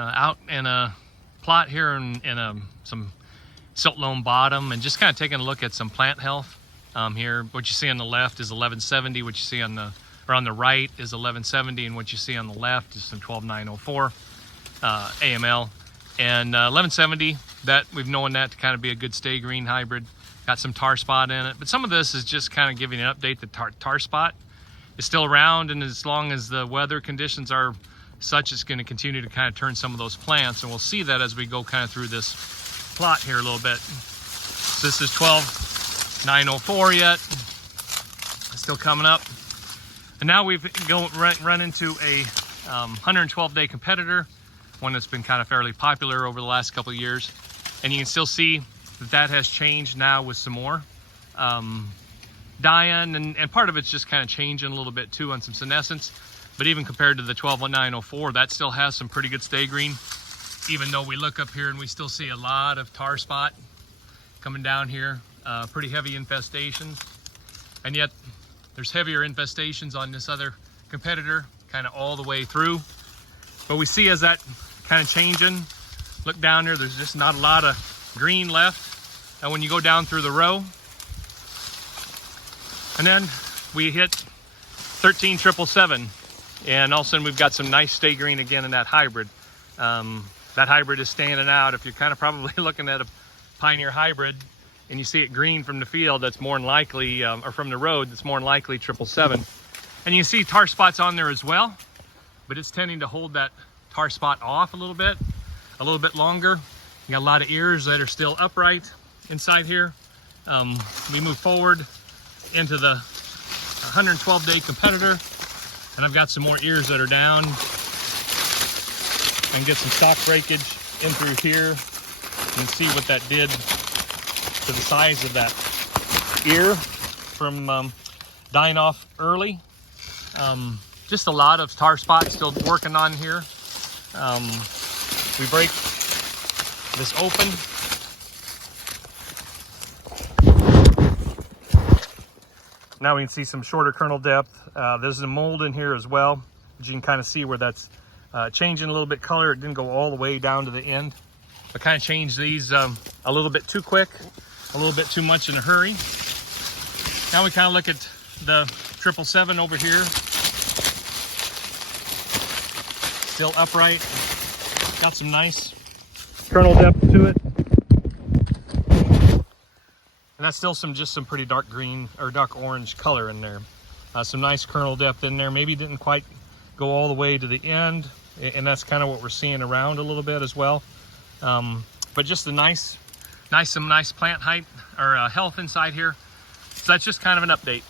out in a plot here in some silt loam bottom, and just kind of taking a look at some plant health. Here, what you see on the left is 1170. What you see on the right is 1170, and what you see on the left is some 12904 AML. And 1170, that we've known that to kind of be a good stay green hybrid. Got some tar spot in it, but some of this is just kind of giving an update that tar spot is still around, and as long as the weather conditions are such, it's going to continue to kind of turn some of those plants, and we'll see that as we go kind of through this plot here a little bit. So this is 12904 yet, still coming up, and now we've run into a 112-day competitor, one that's been kind of fairly popular over the last couple of years, and you can still see that has changed now with some more dying, and part of it's just kind of changing a little bit too on some senescence. But even compared to the 12904, that still has some pretty good stay green, even though we look up here and we still see a lot of tar spot coming down here, pretty heavy infestations, and yet there's heavier infestations on this other competitor kind of all the way through. But we see as that kind of changing, look down there, there's just not a lot of green left. And when you go down through the row, and then we hit 13777, and all of a sudden we've got some nice stay green again in that hybrid. That hybrid is standing out. If you're kind of probably looking at a Pioneer hybrid and you see it green from the field, that's more than likely, or from the road, that's more than likely 777. And you see tar spots on there as well, but it's tending to hold that tar spot off a little bit longer. You got a lot of ears that are still upright inside here. We move forward into the 112-day competitor, and I've got some more ears that are down, and get some stalk breakage in through here and see what that did to the size of that ear from dying off early. Just a lot of tar spots still working on here. We break this open. Now we can see some shorter kernel depth. There's a mold in here as well. You can kind of see where that's changing a little bit color. It didn't go all the way down to the end. I kind of changed these a little bit too quick, a little bit too much in a hurry. Now we kind of look at the 777 over here. Still upright. Got some nice kernel depth to it. And that's still just some pretty dark green or dark orange color in there. Some nice kernel depth in there. Maybe didn't quite go all the way to the end, and that's kind of what we're seeing around a little bit as well. But just a some nice plant height or health inside here. So that's just kind of an update.